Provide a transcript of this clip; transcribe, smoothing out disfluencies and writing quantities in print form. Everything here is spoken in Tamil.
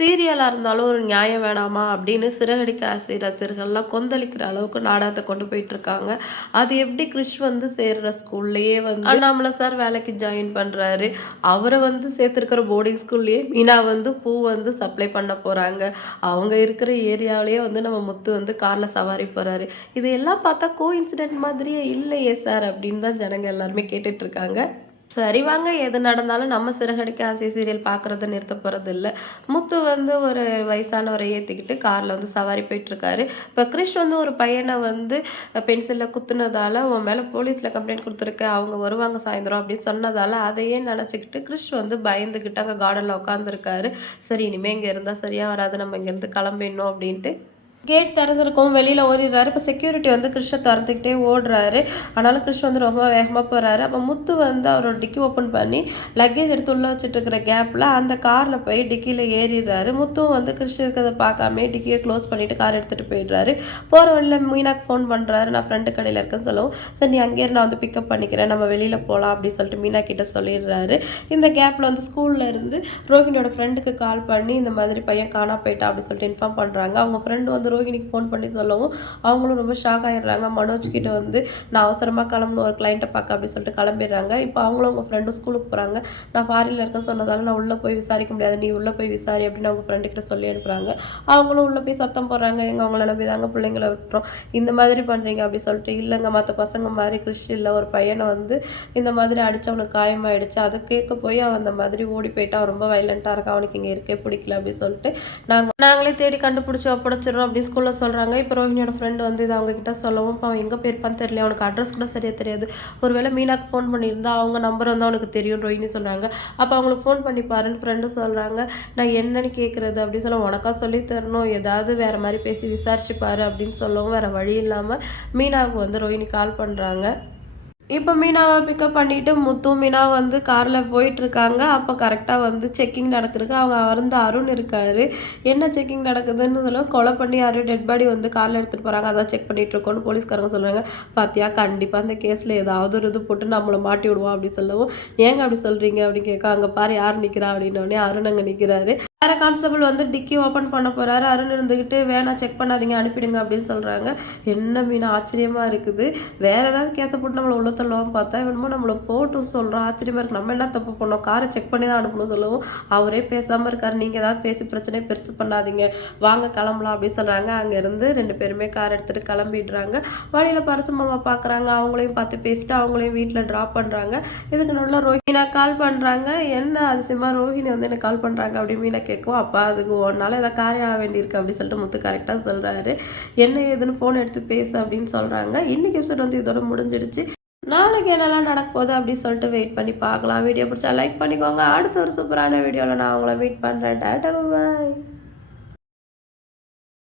சீரியலா இருந்தாலும் ஒரு நியாயம் வேணாமா அப்படின்னு சிறகடிக்க ஆசை ரசிகர்கள்லாம் கொந்தளிக்கிற அளவுக்கு நாடகத்தை கொண்டு போயிட்டு இருக்காங்க. அது எப்படி கிறிஷ் வந்து சேர்ற ஸ்கூல்லயே வந்து அண்ணாமலை சார் வேலைக்கு ஜாயின் பண்றாரு. அவரை வந்து சேர்த்திருக்கிற போர்டிங் ஸ்கூல்லயே மீனா வந்து பூ வந்து சப்ளை பண்ண போறாங்க. அவங்க இருக்கிற ஏரியாவிலேயே வந்து நம்ம முத்து வந்து கார்ல சவாரி போறாரு. இதையெல்லாம் பார்த்தா இன்சிடென்ட் மாதிரியே இல்லையே சார் அப்படின்னு தான் ஜனங்க எல்லாருமே கேட்டுட்டு இருக்காங்க. சரி வாங்க, எது நடந்தாலும் நம்ம சிறகடிக்க ஆசை சீரியல் பார்க்குறத நிறுத்த போகிறதில்ல. முத்து வந்து ஒரு வயசானவரை ஏற்றிக்கிட்டு காரில் வந்து சவாரி போயிட்டுருக்காரு. இப்போ கிரிஷ் வந்து ஒரு பையனை வந்து பென்சிலில் குத்துனதால உன் மேலே போலீஸில் கம்ப்ளைண்ட் கொடுத்துருக்கேன், அவங்க வருவாங்க சாயந்தரம் அப்படின்னு சொன்னதால அதையே நினச்சிக்கிட்டு கிரிஷ் வந்து பயந்துக்கிட்டு அங்கே கார்டனில் உட்காந்துருக்காரு. சரி இனிமேல் இங்கே இருந்தால் சரியாக வராது, நம்ம இங்கேருந்து கிளம்பிடணும் அப்படின்ட்டு கேட் திறந்திருக்கும், வெளியில் ஓடிடுறாரு. இப்போ செக்யூரிட்டி வந்து கிறிஷை திறந்துக்கிட்டே ஓடுறாரு. ஆனாலும் கிறிஷ் வந்து ரொம்ப வேகமாக போகிறாரு. அப்போ முத்து வந்து அவரோட டிக்கி ஓப்பன் பண்ணி லக்கேஜ் எடுத்து உள்ளே வச்சுட்டு இருக்கிற கேப்பில் அந்த காரில் போய் டிக்கியில் ஏறிடுறாரு. முத்துவும் வந்து கிறிஷ் இருக்கிறத பார்க்காம டிக்கியை க்ளோஸ் பண்ணிவிட்டு கார் எடுத்துகிட்டு போயிடுறாரு. போகிற வழியில் மீனாக்கு ஃபோன் பண்ணுறாரு, நான் ஃப்ரெண்டு கடையில் இருக்கேன்னு சொல்லவும், சரி நீ அங்கேயே நான் வந்து பிக்கப் பண்ணிக்கிறேன், நம்ம வெளியில் போகலாம் அப்படின்னு சொல்லிட்டு மீனா கிட்ட சொல்லிடுறாரு. இந்த கேப்பில் வந்து ஸ்கூலில் இருந்து ரோஹினியோட ஃப்ரெண்டுக்கு கால் பண்ணி இந்த மாதிரி பையன் காணா போயிட்டா அப்படின்னு சொல்லிட்டு இன்ஃபார்ம் பண்ணுறாங்க. அவங்க ஃப்ரெண்டு வந்து ரோஹினிக்கு ஃபோன் பண்ணி சொல்லவும் அவங்களும் ரொம்ப ஷாக் ஆகிடுறாங்க. மனோஜ் கிட்ட வந்து நான் அவசரமாக கிளம்பணும், ஒரு கிளைண்ட்டை பார்க்க அப்படின்னு சொல்லிட்டு கிளம்பிடுறாங்க. இப்போ அவங்களும் அவங்க ஃப்ரெண்டும் ஸ்கூலுக்கு போகிறாங்க. நான் ஃபாரினில் இருக்கேன்னு சொன்னதால நான் உள்ளே போய் விசாரிக்க முடியாது, நீ உள்ளே போய் விசாரி அப்படின்னு அவங்க ஃப்ரெண்டுக்கிட்ட சொல்லி அனுப்புகிறாங்க. அவங்களும் உள்ளே போய் சத்தம் போடுறாங்க, எங்கள் அவங்கள நம்பி தாங்க பிள்ளைங்களை விட்டுறோம், இந்த மாதிரி பண்ணுறீங்க அப்படின்னு சொல்லிட்டு. இல்லைங்க, மற்ற பசங்க மாதிரி கிறிஷ் இல்லை, ஒரு பையனை வந்து இந்த மாதிரி அடித்து அவனுக்கு காயமாயிடுச்சு, அது கேட்க போய் அவன் அந்த மாதிரி ஓடி போயிட்டான், ரொம்ப வைலண்ட்டாக இருக்கான், அவனுக்கு இங்கே இருக்கே பிடிக்கல அப்படின்னு சொல்லிட்டு நாங்களே தேடி கண்டுபிடிச்சி ஒப்படைச்சிடறோம் அப்படின்னு ஸ்கூலில் சொல்கிறாங்க. இப்போ ரோஹினியோட ஃப்ரெண்டு வந்து இது அவங்ககிட்ட சொல்லவும் இப்போ அவன் எங்கே போயிருப்பான்னு தெரியல, அவனுக்கு அட்ரஸ் கூட சரியாக தெரியாது, ஒருவேளை மீனாக்கு ஃபோன் பண்ணியிருந்தா அவங்க நம்பர் வந்து அவனுக்கு தெரியும் ரோஹினி சொல்கிறாங்க. அப்போ அவங்களுக்கு ஃபோன் பண்ணி பாருன்னு ஃப்ரெண்டு சொல்கிறாங்க. நான் என்னன்னு கேட்குறது அப்படின்னு சொல்ல, உனக்கா சொல்லி தரணும், ஏதாவது வேறு மாதிரி பேசி விசாரிச்சு பாரு அப்படின்னு சொல்லவும் வேறு வழி இல்லாமல் மீனாவுக்கு வந்து ரோஹினி கால் பண்ணுறாங்க. இப்போ மீனாவை பிக்கப் பண்ணிவிட்டு முத்து மீனா வந்து காரில் போயிட்டுருக்காங்க. அப்போ கரெக்டாக வந்து செக்கிங் நடக்குதுக்கு அவங்க வந்து அருண் இருக்கார். என்ன செக்கிங் நடக்குதுன்னு சொல்ல, கொலை பண்ணி யாரும் டெட் பாடி வந்து காரில் எடுத்துகிட்டு போகிறாங்க, அதான் செக் பண்ணிகிட்ருக்கோன்னு போலீஸ்காரங்க சொல்கிறாங்க. பார்த்தியா, கண்டிப்பாக அந்த கேஸில் ஏதாவது ஒரு இது போட்டு நம்மளை மாட்டி விடுவோம் அப்படின்னு சொல்லவும், ஏங்க அப்படி சொல்கிறீங்க அப்படின்னு கேட்க, அங்கே பாரு யார் நிற்கிறா அப்படின்னோடனே அருண் அங்கே நிற்கிறாரு. வேறு கான்ஸ்டபிள் வந்து டிக்கி ஓப்பன் பண்ண போகிறாரு. அருண் இருந்துக்கிட்டு வேணாம் செக் பண்ணாதீங்க அனுப்பிடுங்க அப்படின்னு சொல்கிறாங்க. என்ன மீன் ஆச்சரியமாக இருக்குது, வேறு ஏதாவது கேஸை போட்டு நம்மளை உள்ள தள்ளுவான்னு பார்த்தா வேணுமோ நம்மளை போட்டு சொல்கிறோம். ஆச்சரியமாக இருக்குது, நம்ம என்ன தப்பு பண்ணோம், காரை செக் பண்ணி தான் அனுப்பணும் சொல்லவும் அவரே பேசாமல் இருக்கார். நீங்கள் ஏதாவது பேசி பிரச்சனையை பெருசு பண்ணாதீங்க, வாங்க கிளம்பலாம் அப்படின்னு சொல்கிறாங்க. அங்கேருந்து 2 பேருமே கார் எடுத்துகிட்டு கிளம்பிடுறாங்க. வழியில் பரசு மாமா பார்க்குறாங்க, அவங்களையும் பார்த்து பேசிட்டு அவங்களையும் வீட்டில் ட்ராப் பண்ணுறாங்க. இதுக்கு நல்லா ரோஹினா கால் பண்ணுறாங்க. என்ன அதிசயமாக ரோஹினி வந்து எனக்கு கால் பண்ணுறாங்க அப்படின்னு மீனா கேட்கும். அப்போ அதுக்கு ஒன்றால் ஏதாவது காரியம் ஆக வேண்டியிருக்கு அப்படின்னு சொல்லிட்டு முத்து கரெக்டாக சொல்கிறாரு. என்ன ஏதுன்னு ஃபோன் எடுத்து பேசு அப்படின்னு சொல்கிறாங்க. இன்றைக்கி எபிசோட் வந்து இதோட முடிஞ்சிடுச்சு. நாளைக்கு என்னெல்லாம் நடக்க போகுது அப்படின்னு சொல்லிட்டு வெயிட் பண்ணி பார்க்கலாம். வீடியோ பிடிச்சா லைக் பண்ணிக்கோங்க. அடுத்த ஒரு சூப்பரான வீடியோவில் நான் உங்களை மீட் பண்ணுறேன். டாடா பாய்.